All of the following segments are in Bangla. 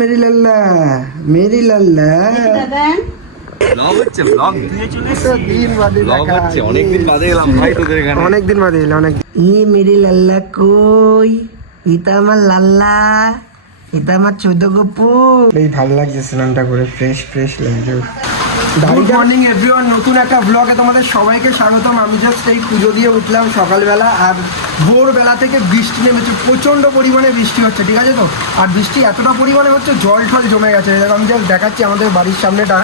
मेरी लल्ला मेरी लल्ला ব্লগ হচ্ছে ব্লগ দিন বাদে ব্লগ দেখা হচ্ছে অনেকদিন বাদে এলাম ভাই তোদের এখানে অনেকদিন বাদে এলো অনেক ই মেরি লাল্লা কই ইতা আমার লাল্লা এটা আমার চোদ্দ গপু এই ভালো লাগছে স্নানটা করে ফ্রেশ ফ্রেশ লাগছে। গুড মর্নিং এভরিওয়ান, নতুন একটা ব্লগে তোমাদের সবাইকে স্বাগতম। আমি জাস্ট এই পুজো দিয়ে উঠলাম সকালবেলা, আর ভোরবেলা থেকে বৃষ্টি নেমেছে, প্রচণ্ড পরিমাণে বৃষ্টি হচ্ছে, ঠিক আছে তো। আর বৃষ্টি এতটা পরিমাণে হচ্ছে জল টল জমে গেছে। আমি জাস্ট দেখাচ্ছি আমাদের বাড়ির সামনেটা,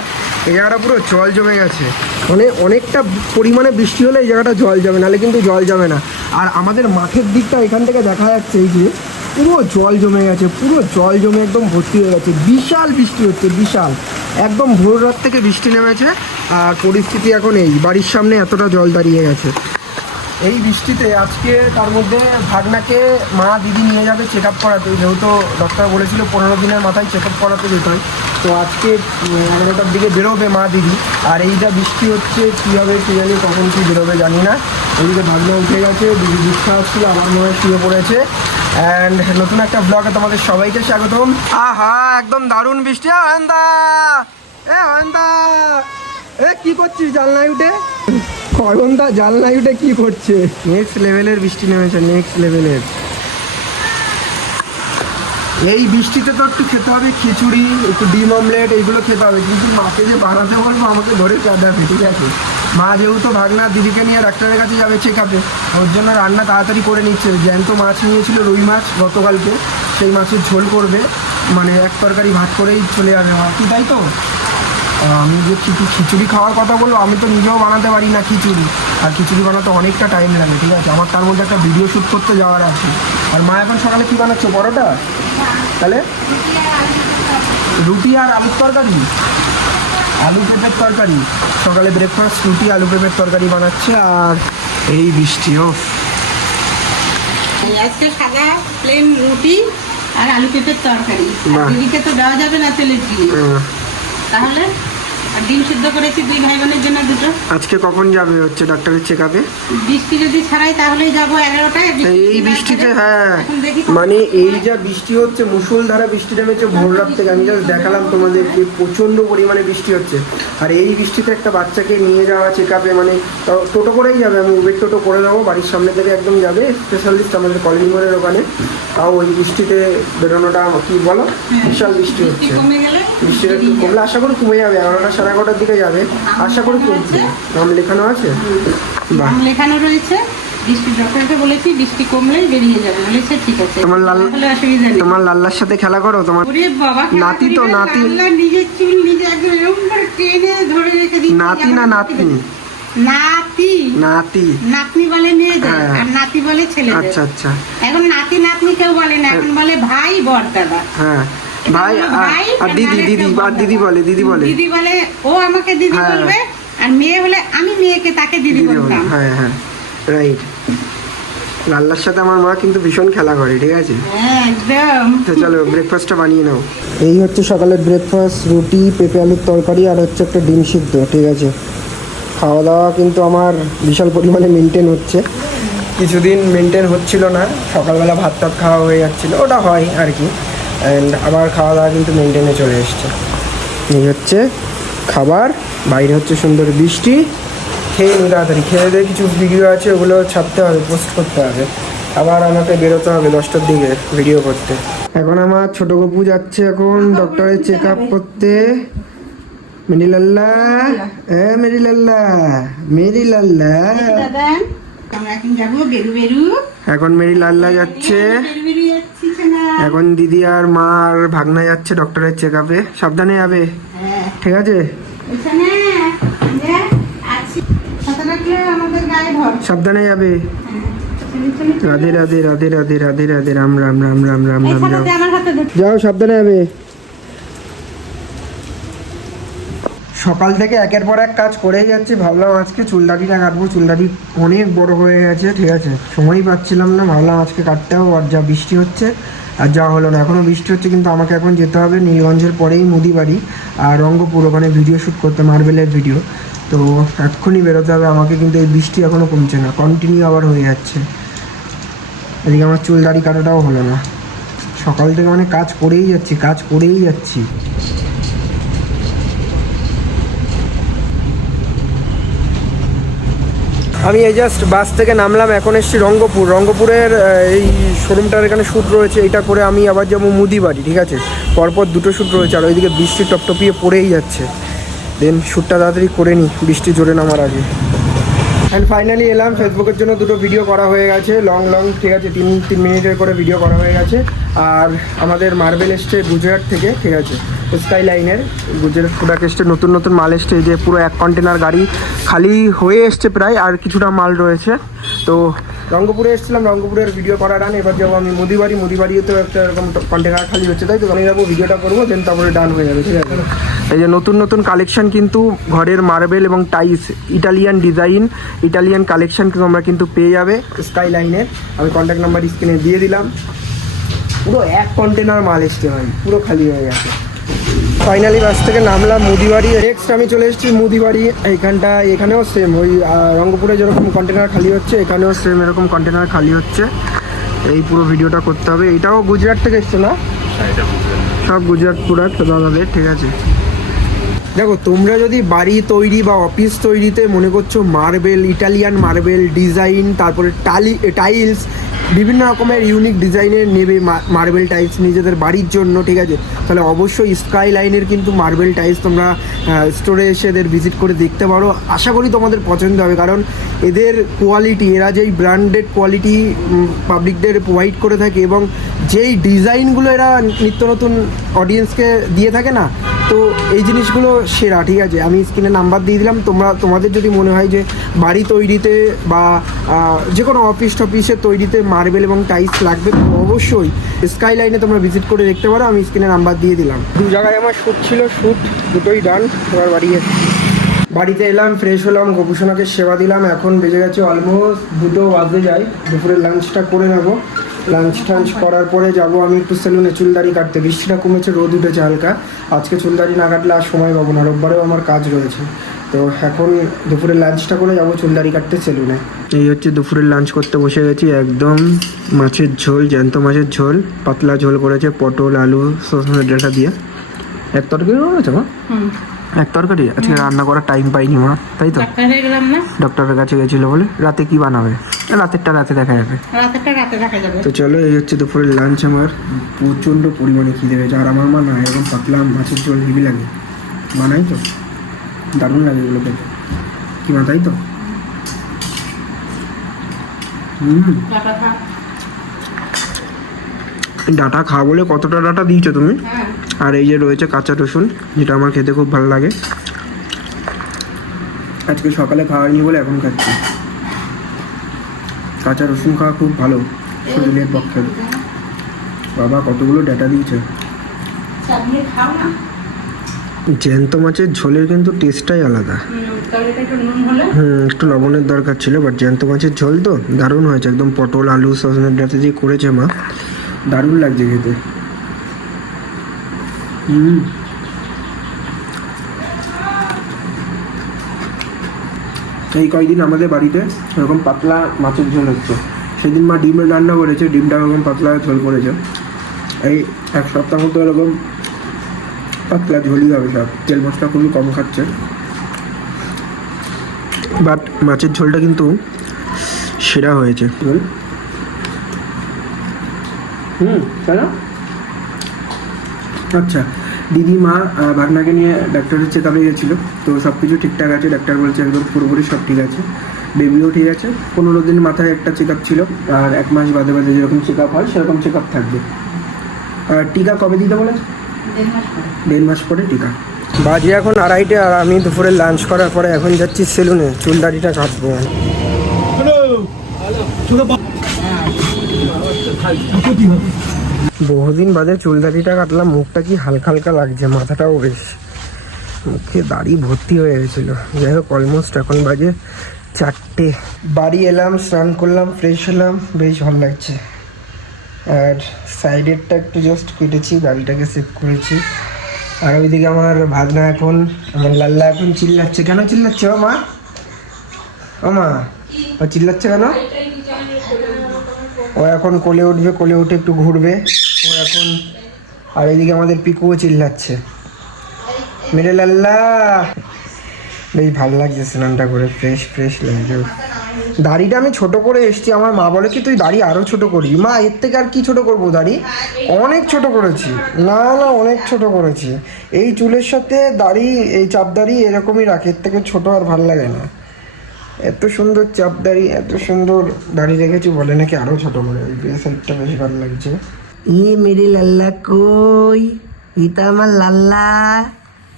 এই জায়গাটা পুরো জল জমে গেছে। মানে অনেকটা পরিমাণে বৃষ্টি হলে এই জায়গাটা জল জমে, নাহলে কিন্তু জল জমে না। আর আমাদের মাঠের দিকটা এখান থেকে দেখা যাচ্ছে, এই যে পুরো জল জমে গেছে, পুরো জল জমে একদম ভর্তি হয়ে গেছে। বিশাল বৃষ্টি হচ্ছে, বিশাল, একদম ভোর রাত থেকে বৃষ্টি নেমেছে। আর পরিস্থিতি এখন এই বাড়ির সামনে এতটা জল দাঁড়িয়ে গেছে। এই বৃষ্টিতে আজকে তার মধ্যে ভাগনাকে মা দিদি নিয়ে যাবে চেক আপ করাতে, যেহেতু ডক্টর বলেছিল 15 দিনের মাথায় চেক আপ করাতে যেতে হয়। তো আজকে 11টার দিকে বেরোবে মা দিদি। আর এই যা বৃষ্টি হচ্ছে, কী হবে কী জানি, কখন কী বেরোবে জানি না। ওইদিকে ভাগনা উঠে গেছে, দিদি দুধ খাওয়াচ্ছিল, আমার মনে হয় শুয়ে পড়েছে। অ্যান্ড নতুন একটা ব্লগে তোমাদের সবাইকে স্বাগতম। আহা, একদম দারুণ বৃষ্টি। অয়নদা, অয়নদা, কি করছিস জানলায় উঠে? অয়নদা জানলায় উঠে কি করছে? নেক্সট লেভেলের বৃষ্টি নেমেছে, নেক্সট লেভেলের। এই বৃষ্টিতে তো একটু খেতে হবে খিচুড়ি, একটু ডিম অমলেট, এইগুলো খেতে হবে। কিন্তু মাকে যে বানাতে বলবো আমাকে ধরে চাঁদাবে, ঠিক আছে। মা যেহেতু ভাগনা দিদিকে নিয়ে ডাক্তারের কাছে যাবে চেক আপে, ওর জন্য রান্না তাড়াতাড়ি করে নিচ্ছে। জ্যান্ত মাছ নিয়েছিল, রুই মাছ গতকালকে, সেই মাছের ঝোল করবে, মানে এক তরকারি ভাত করেই চলে যাবে মা, কি তাই তো। আমি যে খিচুড়ি খাওয়ার কথা বলবো, আমি তো নিজেও বানাতে পারি না খিচুড়ি, আর খিচুড়ি বানাতে অনেকটা টাইম লাগে, ঠিক আছে। আমার তার মধ্যে একটা ভিডিও শ্যুট করতে যাওয়ার আছে। আর মা এখন সকালে কী বানাচ্ছে, পরোটা? তাহলে রুটি আর আলুর তরকারি, আলু পেঁপের তরকারি। সকালে ব্রেকফাস্ট রুটি আলু পেঁপের তরকারি বানাচ্ছে। আর এই বৃষ্টি, ও আজকে সাদা প্লেন রুটি আর আলু পেঁপের তরকারি। দিদিকে তো দেওয়া যাবে না তেলের দিয়ে, তাহলে আর ডিম সিদ্ধ করেছি দুই ভাই বোনের জন্য দুটো। আজকে কখন যাবে হচ্ছে ডাক্তারের চেক আপে? বৃষ্টি যদি ছাড়াই তাহলেই যাবো 11টায়। এই বৃষ্টিতে, হ্যাঁ, মানে এই যা বৃষ্টি হচ্ছে, মুষলধারা বৃষ্টি নেমেছে ভোর রাত থেকে। আমি জাস্ট দেখালাম তোমাদেরকে, প্রচণ্ড পরিমাণে বৃষ্টি হচ্ছে। আর এই বৃষ্টিতে একটা বাচ্চাকে নিয়ে যাওয়া চেক আপে, মানে টোটো করেই যাবে, আমি উবের টোটো করে দেবো, বাড়ির সামনে থেকে একদম যাবে, স্পেশালিস্ট আমাদের কলেজ মোড়ের ওখানে। তাও ওই বৃষ্টিতে বেরোনোটা কি বলো, বিশাল বৃষ্টি হচ্ছে। বৃষ্টিটা একটু কমলে আশা করি কমে যাবে, 11টা 11:30 দিকে যাবে আশা করি। কমছে, নাম লেখানো আছে, নাম লেখানো রয়েছে। বৃষ্টি ডক্টরকে বলেছি বৃষ্টি কমলেই বেরিয়ে যাবে, বলেছে ঠিক আছে। তোমার লাল্লার সাথে খেলা করো? তোমার নাতি তো, নাতি নিজের চুল নিজে একদম এরকম করে টেনে ধরে রেখে দিই। নাতি না নাতনি? নাতি, নাতি, নাতনি বলে মেয়েদের, আর নাতি বলে ছেলেদের। আচ্ছা আচ্ছা। এখন নাতি নাতনি কেউ বলে না, এখন বলে ভাই বর দাদা। হ্যাঁ, ভাই আর দিদি, দিদি আর দিদি বলে, দিদি বলে, দিদি বলে, ও আমাকে দিদি বলবে। আর মেয়ে হলে আমি মেয়েকে তাকে দিদি বলতাম। হ্যাঁ হ্যাঁ, রাইট। লাল্লার সাথে আমার মা কিন্তু ভীষণ খেলা করে, ঠিক আছে। একদম। তো চলো ব্রেকফাস্টটা বানিয়ে নাও। এই হচ্ছে সকালের ব্রেকফাস্ট, রুটি পেঁপে আলুর তরকারি আর হচ্ছে একটা ডিম সিদ্ধ, ঠিক আছে। খাওয়া দাওয়া কিন্তু আমার বিশাল পরিমাণে মেনটেন হচ্ছে। কিছুদিন মেনটেন হচ্ছিল না, সকালবেলা ভাত টাত খাওয়া হয়ে যাচ্ছিলো, ওটা হয় আর কি। অ্যান্ড আবার খাওয়া দাওয়া কিন্তু মেনটেনে চলে এসছে। এই হচ্ছে খাবার, বাইরে হচ্ছে সুন্দর বৃষ্টি। খেয়ে নিই তাড়াতাড়ি, খেয়ে দিয়ে কিছু ভিডিও আছে ওগুলো ছাড়তে হবে, পোস্ট করতে হবে। আবার আমাকে বেরোতে হবে 10টার দিকে ভিডিও করতে। এখন আমার ছোটো গপু যাচ্ছে এখন ডক্টরের চেক আপ করতে। মেরি লাল্লা, মেরি লাল্লা, মেরি লাল্লা। এখন মেরি লাল্লা যাচ্ছে, এখন দিদি আর মা আর ভাগনা যাচ্ছে ডক্টরের চেক আপে। সাবধানে যাবে, ঠিক আছে? সাবধানে যাবে। রাধে রাধে রাধে রাধে রাধে রাধে, রাম রাম রাম রাম রাম রাম রাম। যাও, সাবধানে যাবে। সকাল থেকে একের পর এক কাজ করেই যাচ্ছি। ভাবলাম আজকে চুলদাড়িটা কাটবো, চুলদাড়ি অনেক বড় হয়ে গেছে, ঠিক আছে। সময়ই পাচ্ছিলাম না, ভাবলাম আজকে কাটতে হবে। আর যা বৃষ্টি হচ্ছে, আর যা হলো না, এখনও বৃষ্টি হচ্ছে। কিন্তু আমাকে এখন যেতে হবে নীলগঞ্জের পরেই মুদিবাড়ি আর রঙ্গপুর, ওখানে ভিডিও শ্যুট করতে, মার্বেলের ভিডিও। তো এক্ষুনি বেরোতে হবে আমাকে, কিন্তু এই বৃষ্টি এখনও কমছে না, কন্টিনিউ আবার হয়ে যাচ্ছে। এদিকে আমার চুল দাড়ি কাটাটাও হলো না। সকাল থেকে মানে কাজ করেই যাচ্ছি আমি এই জাস্ট বাস থেকে নামলাম, এখন এসেছি রঙ্গপুরের এই শোরুমটার এখানে শ্যুট রয়েছে, এটা করে আমি আবার যাবো মুদিবাড়ি, ঠিক আছে? পরপর দুটো শ্যুট রয়েছে, আর ওইদিকে বৃষ্টি টপটপিয়ে পড়েই যাচ্ছে। দেন শ্যুটটা তাড়াতাড়ি করে নিই বৃষ্টি জোরে নামার আগে। অ্যান্ড ফাইনালি এলাম, ফেসবুকের জন্য দুটো ভিডিও করা হয়ে গেছে, লং ঠিক আছে, 3 মিনিটের করে ভিডিও করা হয়ে গেছে। আর আমাদের মার্বেল এসছে গুজরাট থেকে, ঠিক আছে, স্কাই লাইনের গুজরাট প্রোডাক্ট এসছে, নতুন মাল এসছে, যে পুরো 1 কন্টেনার গাড়ি খালি হয়ে এসছে প্রায়, আর কিছুটা মাল রয়েছে। তো রঙ্গপুরে এসেছিলাম, রঙ্গপুরের ভিডিও করা ডান। এবার যাবো আমি মুদিবাড়িতেও একটা এরকম কন্টেনার খালি হচ্ছে, তাই তো আমি যাবো, ভিডিওটা করবো, দেন তারপরে ডান হয়ে যাবে, ঠিক আছে? এই যে নতুন কালেকশন কিন্তু ঘরের মার্বেল এবং tiles, Italian design, Italian collection তোমরা কিন্তু পেয়ে যাবে স্কাই লাইনের। আমি কন্ট্যাক্ট নাম্বার স্ক্রিনে দিয়ে দিলাম। পুরো 1 কন্টেনার মাল এসছে ভাই, পুরো খালি হয়ে গেছে। ফাইনালি বাস থেকে নামলাম মুদিবাড়ি। নেক্সট আমি চলে এসেছি মুদিবাড়ি। এখানেও সেম ওই রঙ্গপুরে যেরকম কন্টেনার খালি হচ্ছে, এখানেও সেম এরকম কন্টেনার খালি হচ্ছে। এই পুরো ভিডিওটা করতে হবে। এটাও গুজরাট থেকে এসছে না? সব গুজরাট প্রোডাক্ট দাদাদের, ঠিক আছে? দেখো, তোমরা যদি বাড়ি তৈরি বা অফিস তৈরিতে মনে করছো মার্বেল, ইটালিয়ান মার্বেল ডিজাইন, তারপরে টাইলস, বিভিন্ন রকমের ইউনিক ডিজাইনের নেবে মার্বেল টাইলস নিজেদের বাড়ির জন্য, ঠিক আছে, তাহলে অবশ্যই স্কাই লাইনের কিন্তু মার্বেল টাইলস তোমরা স্টোরে এসে এদের ভিজিট করে দেখতে পারো। আশা করি তোমাদের পছন্দ হবে, কারণ এদের কোয়ালিটি, এরা যেই ব্র্যান্ডেড কোয়ালিটি পাবলিকদের প্রোভাইড করে থাকে, এবং যেই ডিজাইনগুলো এরা নিত্য নতুন অডিয়েন্সকে দিয়ে থাকে না, তো এই জিনিসগুলো সেরা, ঠিক আছে? আমি স্ক্রিনে নাম্বার দিয়ে দিলাম। তোমাদের যদি মনে হয় যে বাড়ি তৈরিতে বা যে কোনো অফিস টফিসের তৈরিতে মার্বেল এবং টাইলস লাগবে, তো অবশ্যই স্কাই লাইনে তোমরা ভিজিট করে দেখতে পারো। আমি স্ক্রিনে নাম্বার দিয়ে দিলাম। 2 জায়গায় আমার শ্যুট ছিল, শ্যুট দুটোই ডান। এবার বাড়ি যাচ্ছি। বাড়িতে এলাম, ফ্রেশ হলাম, গোপুসোনাকে সেবা দিলাম। এখন বেজে গেছে অলমোস্ট 2 বাজে যায়। দুপুরের লাঞ্চটা করে নেবো। লাঞ্চ করার পরে যাব আমি একটু সেলুনে চুলদাড়ি কাটতে। বৃষ্টিটা কমেছে, রোদ উঠেছে হালকা। আজকে চুলদাড়ি না কাটলে আর সময় পাবো না, রোববারেও আমার কাজ রয়েছে। তো এখন দুপুরের লাঞ্চটা করে যাবো চুলদাড়ি কাটতে সেলুনে। এই হচ্ছে দুপুরের লাঞ্চ করতে বসে গেছি। একদম মাছের ঝোল, জ্যান্ত মাছের ঝোল, পাতলা ঝোল করেছে, পটল আলু সসনের ডাটা দিয়ে। 1 তরকারি রয়েছে মা? 1 তরকারি। আজকে রান্না করার টাইম পাইনি মা, তাই তো? ডক্টরের কাছে গেছিল বলে। রাতে কি বানাবে? রাতেরটা রাতে দেখা যাবে। তো চলো, এই হচ্ছে দুপুরের লাঞ্চ। আমার প্রচণ্ড পরিমাণে খিদে পেয়েছে, আর আমার মা না এরকম পাতলা মাছের ঝোল হেভি লাগে, বানাই তো দারুণ লাগে এগুলো খেতে। কি মা, তাই তো? ডাটা খাওয়া বলে কতটা ডাটা দিয়েছো তুমি? আর এই যে রয়েছে কাঁচা রসুন, যেটা আমার খেতে খুব ভালো লাগে। আজকে সকালে খাওয়াইনি বলে এখন খাচ্ছি। কাঁচা রসুন খাওয়া খুব ভালো শরীরের পক্ষে। বাবা কতগুলো ডাটা দিয়েছে। জ্যান্ত মাছের ঝোলের কিন্তু টেস্টটাই আলাদা। একটু লবণের দরকার ছিল, বাট জ্যান্ত মাছের ঝোল তো দারুণ হয়েছে। একদম পটল আলু সজনের ডাঁটা দিয়ে করেছে মা, দারুণ লাগছে খেতে। এই কয়েকদিন আমাদের বাড়িতে এরকম পাতলা মাছের ঝোল হচ্ছে। সেদিন মা ডিম রান্না করেছে, ডিমটা এরকম পাতলা ঝোল করেছে। এই 1 সপ্তাহ মতো এরকম পাতলা ঝোলই হবে সব। তেল মশলা খুবই কম খাচ্ছে, বাট মাছের ঝোলটা কিন্তু সেরা হয়েছে। কেন? আচ্ছা, দিদি মা ভাগনাকে নিয়ে ডাক্তারের চেকআপে গেছিলো, তো সব কিছু ঠিকঠাক আছে। ডাক্তার বলছে একদম পুরোপুরি সব ঠিক আছে, বেবিও ঠিক আছে। 15 দিন মাথায় একটা চেকআপ ছিল, আর 1 মাস বাদে বাদে যেরকম চেকআপ হয় সেরকম চেকআপ থাকবে। আর টিকা কবে দিতে বলেছে? 1.5 মাস পরে টিকা। বাজে এখন 2:30, আর আমি দুপুরে লাঞ্চ করার পরে এখন যাচ্ছি সেলুনে চুল দাড়িটা কাটবো। বহুদিন বাদে চুল দাড়িটা কাটলাম, মুখটা কি হালকা হালকা লাগছে, মাথাটাও বেশ, মুখে দাড়ি ভর্তি হয়ে গেছিলো। যাই হোক, অলমোস্ট এখন বাজে 4টে। বাড়ি এলাম, স্নান করলাম, ফ্রেশ হলাম, বেশ ভালো লাগছে। আর সাইডেরটা একটু জাস্ট কেটেছি, গাড়িটাকে সেভ করেছি। আর ওইদিকে আমার ভাগনা এখন, আমার লাল্লা এখন চিল্লাচ্ছে। কেন চিল্লাচ্ছে ও মা? ও মা, ও চিল্লাচ্ছে কেন? ও এখন কোলে উঠবে, কোলে উঠে একটু ঘুরবে। ও এখন। আর এদিকে আমাদের পিকুও চিল্লাচ্ছে মেরে লাল্লা। বেশ ভালো লাগছে স্নানটা করে, ফ্রেশ ফ্রেশ লাগছে। দাড়িটা আমি ছোট করে এসেছি, আমার মা বলে কি তুই দাড়ি আরো ছোট করবি। মা এর থেকে আর কি ছোট করবো, দাড়ি অনেক ছোট করেছি। না না অনেক ছোট করেছি, এই চুলের সাথে দাড়ি, এই চাপ দাড়ি এরকমই রাখে, এর থেকে ছোট আর ভালো লাগে না। এত সুন্দর চাপ দাড়ি, এত সুন্দর দাড়ি রেখেছি, বলে নাকি আরো ছোট করে। ওই সাইডটা বেশ ভালো লাগছে। ই মেরি লাল্লা কই, ইতা আমার লাল্লা,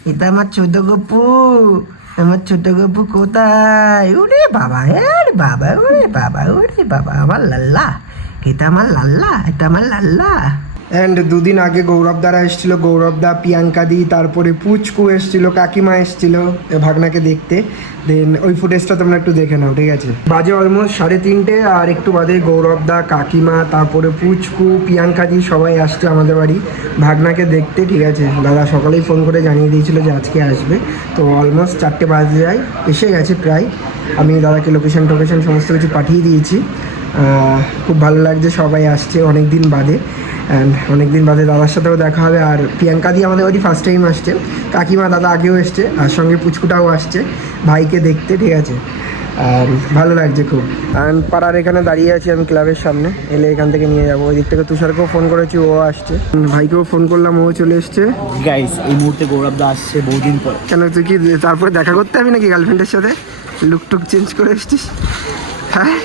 এটা আমার ছোট গপু, আমার ছোট গপু কোথায়? ওরে বাবা, আরে বাবা, ওরে বাবা, ওরে বাবা, আমার লাল্লা, এটা আমার লাল্লা, এটা আমার লাল্লা। অ্যান্ড দুদিন আগে গৌরবদারা এসেছিল, গৌরবদা, প্রিয়াঙ্কা দি, তারপরে পুচকু এসেছিল, কাকিমা এসেছিল ভাগনাকে দেখতে। দেন ওই ফুটেজটা তোমরা একটু দেখে নাও, ঠিক আছে? বাজে অলমোস্ট 3:30, আর একটু বাদে গৌরবদা, কাকিমা, তারপরে পুচকু, প্রিয়াঙ্কা দি সবাই আসছে আমাদের বাড়ি ভাগনাকে দেখতে, ঠিক আছে? দাদা সকালেই ফোন করে জানিয়ে দিয়েছিল যে আজকে আসবে। তো অলমোস্ট 4টে বাজে যায়, এসে গেছে প্রায়। আমি দাদাকে লোকেশন সমস্ত কিছু পাঠিয়ে দিয়েছি। খুব ভালো লাগছে, সবাই আসছে অনেক দিন বাদে। অ্যান্ড অনেকদিন বাদে দাদার সাথেও দেখা হবে। আর প্রিয়াঙ্কা দি আমাদের বাড়ি ফার্স্ট টাইম আসছে, কাকিমা দাদা আগেও এসছে, আর সঙ্গে পুচকুটাও আসছে ভাইকে দেখতে, ঠিক আছে? আর ভালো লাগছে খুব। অ্যান্ড পাড়ার এখানে দাঁড়িয়ে আছি আমি ক্লাবের সামনে, এলে এখান থেকে নিয়ে যাবো। ওই দিক থেকে তুষারকেও ফোন করেছি, ও আসছে। ভাইকেও ফোন করলাম, ও চলে এসছে। গাইস এই মুহূর্তে গৌরবদা আসছে বহুদিন পর। কেন তুই কি তারপরে দেখা করতে হবে নাকি গার্লফ্রেন্ডের সাথে? লুক টুক চেঞ্জ করে এসছিস? হ্যাঁ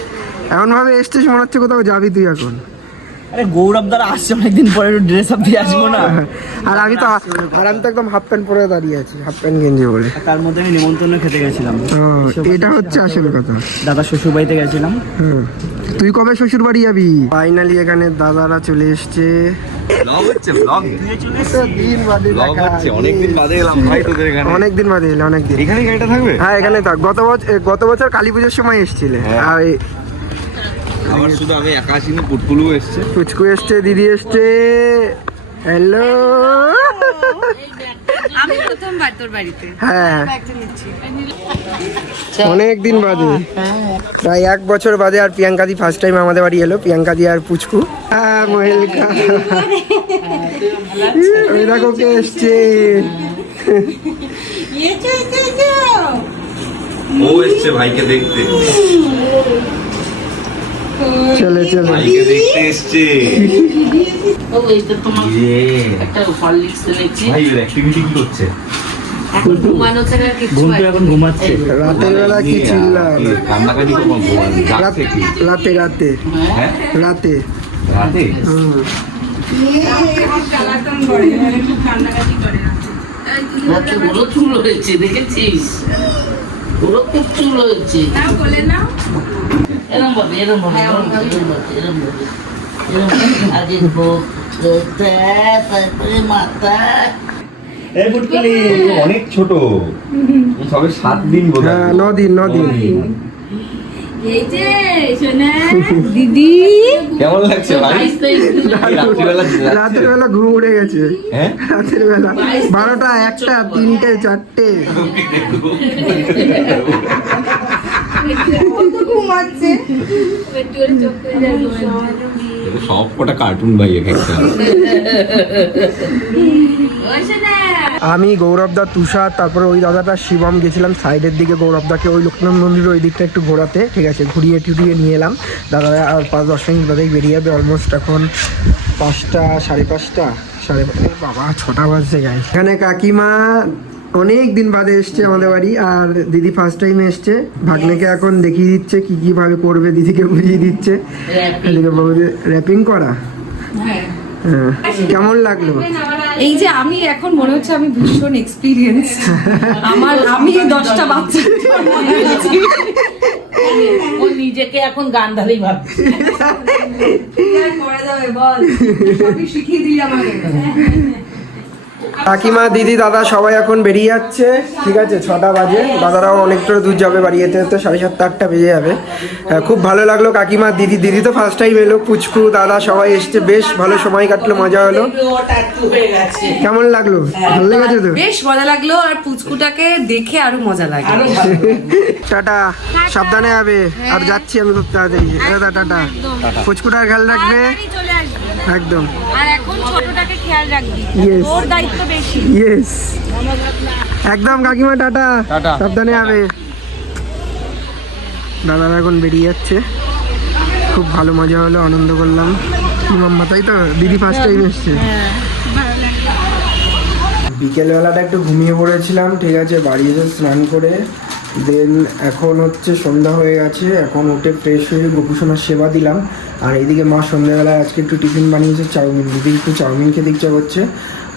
এমনভাবে এসছিস মনে হচ্ছে কোথাও যাবি তুই এখন। আরে গৌরবদারা আসছে অনেকদিন পরে, একটু ড্রেস আপ দিয়ে আসবো না? আর আমি তো একদম হাফ প্যান্ট পরে দাঁড়িয়ে আছি, হাফ প্যান্ট গেঞ্জি পরে। তার মধ্যে আমি নিমন্ত্রণ খেতে গেছিলাম। এটা হচ্ছে আসল কথা। দাদা শ্বশুর বাড়িতে গেছিলাম। তুই কবে শ্বশুর বাড়ি যাবি? ফাইনালি এখানে দাদারা চলে এসছে। ব্লগ হচ্ছে, ব্লগ দিন বাদে ব্লগ হচ্ছে, অনেকদিন বাদে এলাম ভাই তোদের এখানে। অনেকদিন বাদে এলে, অনেকদিন। এখানে গাড়িটা থাকবে? হ্যাঁ এখানে থাক। গত বছর কালী পুজোর সময় এসছিলে। আর আবার শুধু আমি একা আসিনি, পুটকুলু এসছে, পুচকু এসছে, দিদি এসছে। হ্যালো। আমি প্রথমবার তোর বাড়িতে। হ্যাঁ অনেক দিন বাদে, প্রায় 1 বছর বাদে। আর প্রিয়াঙ্কা দি ফার্স্ট টাইম আমাদের বাড়ি এলো, প্রিয়াঙ্কা দি আর পুচকু। হ্যাঁ ওয়েলকাম। ওই দেখো কে এসছে। ও এসছে ভাইকে দেখতে, চলে চলে ভাইকে দেখতে এসছে। ও এই তো তোমার ইয়ে একটা হরলিক্স এনেছি। ভাই এর অ্যাক্টিভিটি কি করছে? এখন ঘুমানো ছাড়া আর কিছু ঘুমটা এখন ঘুমাচ্ছে। রাতের বেলা কি চিল্লাম? কান্নাকাটি কখন রাতে কি? রাতে রাতে হ্যাঁ রাতে। রাতে কালাকান করে, মানে খুব কান্নাকাটি করে। রাতে বড় চুল হয়েছে, দেখেছিস? বড় খুব চুল হয়েছে। নাও বলে নাও। এরম ভাবে আগে তারপরে মাথা। এই পুটকুলি অনেক ছোট, সবে 7 দিন বোধ হয়। 9 দিন 9 দিন। এই যে শোনা দিদি কেমন লাগছে ভাই? রাতের বেলা ঘুম উড়ে গেছে। হ্যাঁ রাতের বেলা 12টা 1টা 3টে 4টে ঘুমাচ্ছে। সব কটা কার্টুন ভাই একটা। আমি গৌরবদা, তুষার, তারপরে ওই দাদাটা শিবম গেছিলাম সাইডের দিকে গৌরবদাকে ওই লোকনাথ মন্দির ওই দিকটা একটু ঘোরাতে, ঠিক আছে? ঘুরিয়ে টুরিয়ে নিয়ে এলাম। দাদা আর 5-10 মিনিট বাদেই বেরিয়ে যাবে। অলমোস্ট এখন 5টা 5:30 বাবা 6টা বাজছে গায়ে। এখানে কাকিমা অনেক দিন বাদে এসছে আমাদের বাড়ি, আর দিদি ফার্স্ট টাইম এসছে। ভাগ্নেকে এখন দেখিয়ে দিচ্ছে কি কিভাবে করবে, দিদিকে বুঝিয়ে দিচ্ছে। এদিকে র্যাপিং করা। হ্যাঁ কেমন লাগলো? এই যে আমি এখন মনে হচ্ছে আমি ভীষণ এক্সপিরিয়েন্স। আমি 10টা বাচ্চা ও নিজেকে এখন গান্ধারী ভাবছে। করে যাবে বল, সবই শিখিয়ে দিই আমাকে। কাকিমা, দিদি, দাদা সবাই এখন বেরিয়ে যাচ্ছে, ঠিক আছে? 6টা বাজে। দাদারাও অনেকটা দূর যাবে, বাড়ি যেতে যেতে 7:30 8টা বেজে যাবে। খুব ভালো লাগলো কাকিমা, দিদি তো ফার্স্ট টাইম এলো, পুচকু, দাদা সবাই এসছে, বেশ ভালো সময় কাটলো, মজা হলো। কেমন লাগলো? ভালো লেগেছে তো? বেশ মজা লাগলো, আর পুচকুটাকে দেখে আরো মজা লাগলো। টাটা, সাবধানে যাবে। আর যাচ্ছি আমি খুব তাড়াতাড়ি। টাটা। পুচকুটার খেয়াল রাখবে। একদম আর এখন ছোটটাকে খেয়াল রাখবি, Yes. ওর দায়িত্ব বেশি। ইয়েস একদম কাকিমা টাটা সাবধানে যাবে। দাদারা এখন বেরিয়ে যাচ্ছে, খুব ভালো মজা হলো, আনন্দ করলাম। কি মাম্মা তাই তো, দিদি ফার্স্ট টাইম এসছে। বিকেলবেলাটা একটু ঘুমিয়ে পড়েছিলাম, ঠিক আছে, বাড়ি এসে স্নান করে দেন এখন হচ্ছে সন্ধ্যা হয়ে গেছে, এখন উঠে ফ্রেশ হয়ে গোপুসোনার সেবা দিলাম। আর এইদিকে মা সন্ধ্যাবেলায় আজকে একটু টিফিন বানিয়েছে, চাউমিন। দিদি একটু চাউমিন খেতে ইচ্ছা করছে,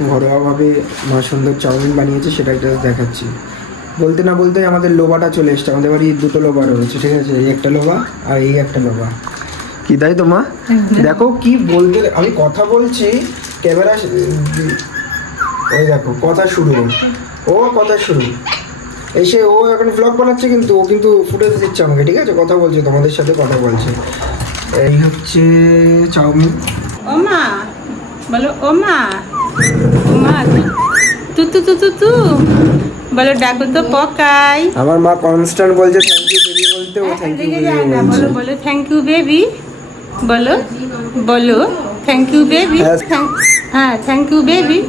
ঘরোয়াভাবে মা সুন্দর চাউমিন বানিয়েছে, সেটা একটা দেখাচ্ছি। বলতে না বলতে আমাদের লোবাটা চলে এসছে, আমাদের বাড়ি দুটো লোবা রয়েছে, ঠিক আছে, এই একটা লোবা আর এই একটা লোবা। কি তাই তো মা? দেখো কি বলতে, আমি কথা বলছি, ক্যামেরা ওই দেখো কথা শুরু, ও কথা শুরু এসে ও এখন ব্লগ বানাচ্ছে, কিন্তু ও কিন্তু ফুটেজ দিচ্ছে আমাকে, ঠিক আছে, কথা বলছে, তোমাদের সাথে কথা বলছে। এই হচ্ছে চাউমিন। ওমা বলো, ওমা ওমা তু তু তু তু তু বলো, ডাকো তো পকাই। আমার মা কনস্ট্যান্ট বলছে থ্যাংক ইউ বেবি বলতে, ও থ্যাংক ইউ বেবি বলছে। বলো বলো থ্যাংক ইউ বেবি, বলো বলো থ্যাংক ইউ বেবি। Yes. হ্যাঁ থ্যাংক ইউ বেবি।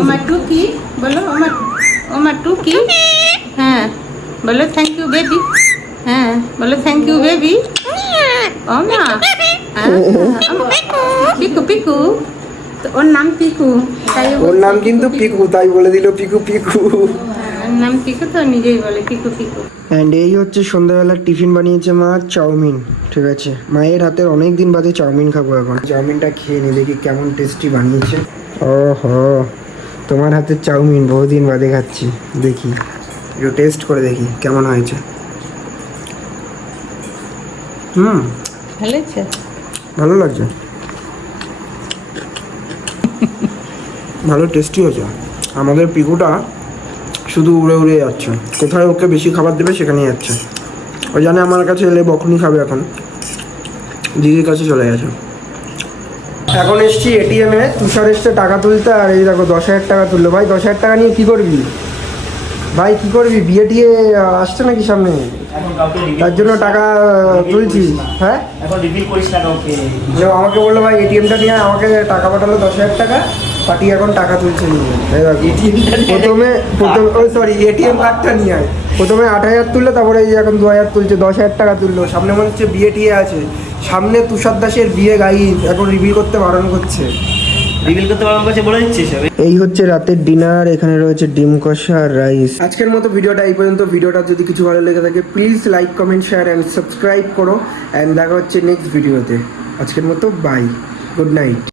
ওমা টুকি বলো, ওমা ওমা টুকি। হ্যাঁ বলো থ্যাংক ইউ বেবি। হ্যাঁ বলো থ্যাংক ইউ বেবি। ওমা পিকু পিকু, তো ওর নাম পিকু, তাই ওর নাম কিন্তু পিকু, তাই বলে দিল পিকু পিকু। ওর নাম পিকু, তো নিজেই বলে পিকু পিকু। অ্যান্ড এই হচ্ছে সন্ধ্যাবেলার টিফিন বানিয়েছে মা, চাউমিন, ঠিক আছে। মায়ের হাতের অনেক দিন বাদে চাউমিন খাবো এখন। চাউমিনটা খেয়ে নি, দেখি কেমন টেস্টি বানিয়েছে। ওহো, তোমার হাতের চাউমিন বহুদিন বাদে খাচ্ছি, দেখি একটু টেস্ট করে দেখি কেমন হয়েছে। ভালো আছে? ভালো লাগছে, ভালো টেস্টি হয়েছে। আমাদের পিকুটা শুধু উড়ে উড়ে যাচ্ছে, কোথায় ওকে বেশি খাবার দেবে সেখানেই যাচ্ছে। ও জানে আমার কাছে এলে বকুনি খাবে, এখন দিদির কাছে চলে গেছে। এখন এসছি এটিএমে, তুষার এসছে টাকা তুলতে, আর এই দেখো 10,000 টাকা তুললো। ভাই 10,000 টাকা নিয়ে কী করবি ভাই, কী করবি? বিয়ে টিয়ে আসছে নাকি সামনে, তার জন্য টাকা তুলছি। হ্যাঁ এখন রিভিল করিস না কাউকে। যে আমাকে বললো ভাই এটিএমটা নিয়ে, আমাকে টাকা পাঠালো 10,000 টাকা, পাঠিয়ে এখন টাকা তুলছে নিয়ে। প্রথমে ওই সরি এটিএম কার্ডটা নিয়ে আয়, প্রথমে 8,000 তুললো, তারপরে এই এখন 2,000 তুলছে, 10,000 টাকা তুললো। সামনে মনে হচ্ছে বিয়ে টিয়ে আছে, সামনে তুষার দাসের বিয়ে, গাইজ এখন রিভিল করতে বারণ করছে। রিভিল করতে পারবো কাছে বলে দিচ্ছিস। এই হচ্ছে রাতের ডিনার, এখানে রয়েছে ডিম কষা আর রাইস। আজকের মতো ভিডিওটা এই পর্যন্ত। ভিডিওটা যদি কিছু ভালো লেগে থাকে please like comment share and subscribe করো, অ্যান্ড দেখা হচ্ছে নেক্সট ভিডিওতে। আজকের মতো বাই, গুড নাইট।